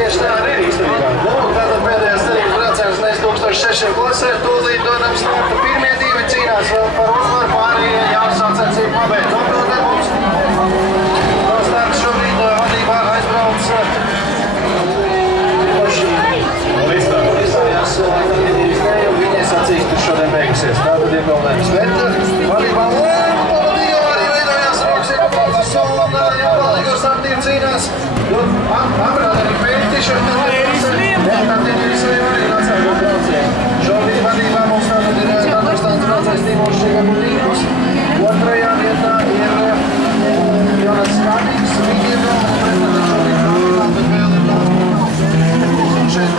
tieši tā arī īstenībā. Tātad pēdējais cerības brauciens nes 1600 klasē, tūlīt dodam startu. Pirmie divi cīnās vēl par uzvaru, pārējie jāsācensību pabeidz. Atbildē mums no starta šobrīd vadībā aizbrauc Līdzstājās Latvijas neju, viņi sacīs, ka šodien beigusies. Tātad iepildējums. Bet vadībā Pavadījo arī veidojās rokas iepildās un jāpalīgos aktīvi cīnās. Aprāt arī pētiši un tad ir sevi arī atsākot braucienu. Šobrīd vadībā mums tātad ir Kazakstāns braucējs Timurs Šigabudīnos. Otrajā vietā ir Jonas Skādīgs. Viņi ir vēl pretnātad šobrīd braucībā, bet vēl ir daudz. Un šeit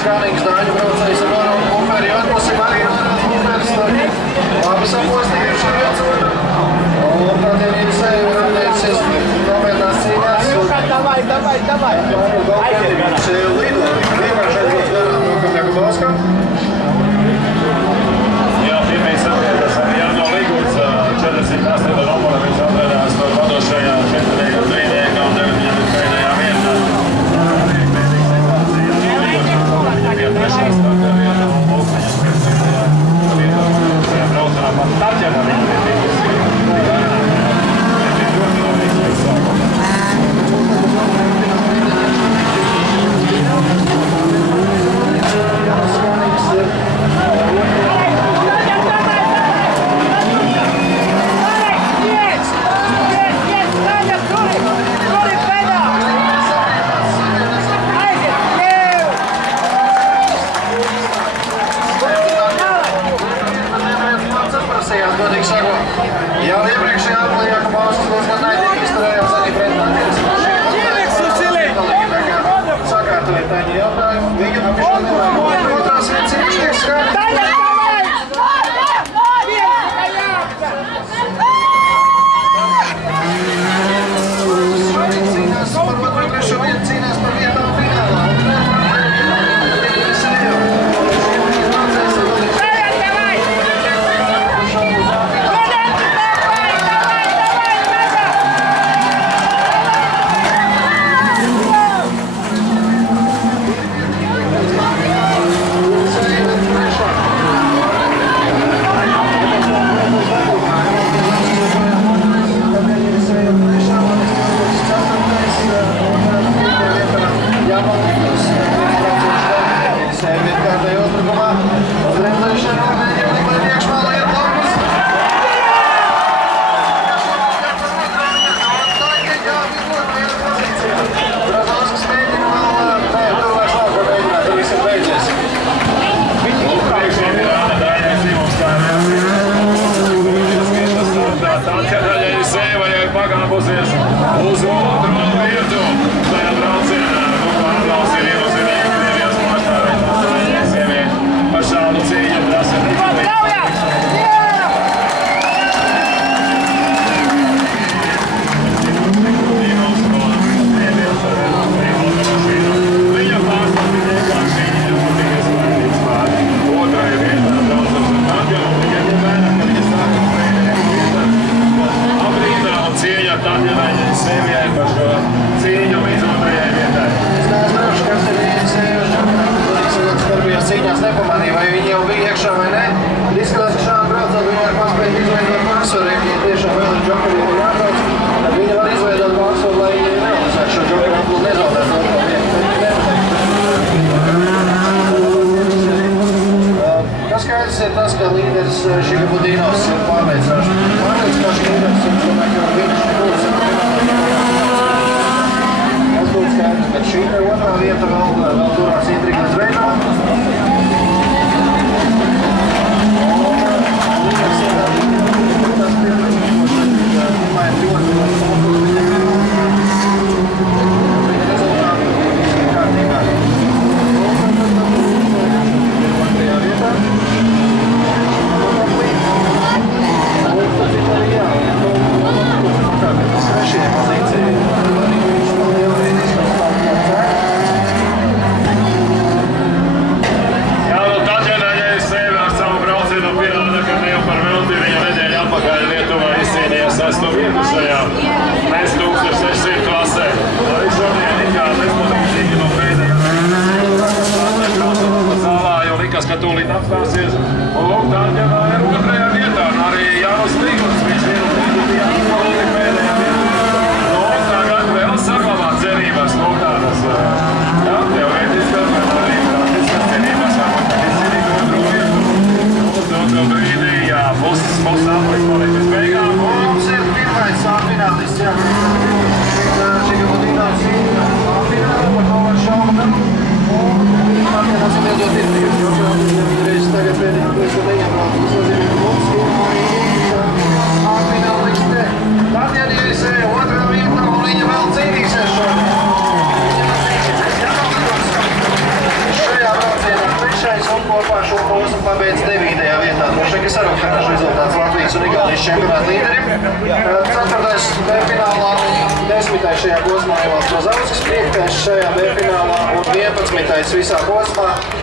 Skānīgs Dāņu braucējs ar Noraunu Puferi, atpusim arī Noraunu Puferis. Labi sapostījuši viens un tad ir Irsēja un atnējusies nopietnās cīņās. Davai! Lidu, vienkārši aizdots garām Rokam Jakubovskam. Jā, pirmīs atgriedas ar Jāno Līguts, 48. numura, viņš atgriedas par vadošajā 4. brīniekā un 9. pēdējā vietā. Trešā starta vieta un Lūkaņas pēdējā vietā braucanā par Tatjana viņa godīgi sakot. Jau iepriekšējā atlī Jakubovskis diezgan naidīgi izturējās arī pret Tatjana. Sakārtoja Taņa jautājumu. Viņa nevarēja otrās vietas īpašnieks Skādīgs. Šobrīd cīnās par otro trešo vietu, cīnās par vietām finālā. Uz otro vietu tajā braucienā. Aplausi viennozīmīgi Krievijas pārstāvētās sievieti par šādu cīņu prasa. Viņa pārstāvja vienkārši patīk izvairīts pār otrajā vietā braucams ar Tatjanu. Viņa ir vēna, ka viņa sāka abrīnā un cieņa Tatjanai Sevijai par šo cīņu līdz otrajai vietai. Es neesmu droši, kas ir viņas darbījās cīņās nepamanīja, vai viņi jau bija iekšā vai ne. Izskatās, ka šādi braucot, viņi var paspēt izveidot pārsvaru, ja tiešām vēl ir džokeri jābrauc, tad viņi var izveidot pārsvaru, lai viņi neuzsāk šo džokeri atpūl nezaudēt otrā vietu. Kas skaidrs ir tas, ka līderis Šigabudīnos ir pārliecināts līderis, un domāju, ka viņš būs tas būtu skaidrs, bet šī otrā vieta vēl turās intrigas veidā. 6. vietu šajā MES 1600 klasē. Arī šodien it kā bezpalīdzīgi no pēdējā zālā, jo likās, ka tūlīt apstāsies. Un lūk, Tāņģevā ir 2. vietā, un arī Jānis Līguns, viņš vienu brīdi bija atpalīgi pēdējā vietā. Nu, tagad vēl saglabāt cerības, lūk tādas, jā, teorētiskas, bet arī praktiskas cerības, varbūt izcīnīt 2. vietu. Doto brīdī, jā, būs aplis paliek bez beigām. Mums ir pirmais sāpinālis, jā. Žigaudīnās sāpināli, par to var šaubu. Attienās ir beidzot ir, jo reiz tagad pēdējā plēsot neiebrauc. Tas nozīmē, ka mums ir sāpinālis te. Tātjanies 2. vietā un viņa vēl cīnīsies šodien. Šajā braucienā 3. un kopā šo posmu pabeidz 9. vietā. Droši, kas sarūkšanās rezultāts Latvijas un Igaunijas čempionāta līderim. 4. B finālā, 10. šajā posmā Ivals Rozauskis, 5. šajā B finālā un 11. visā posmā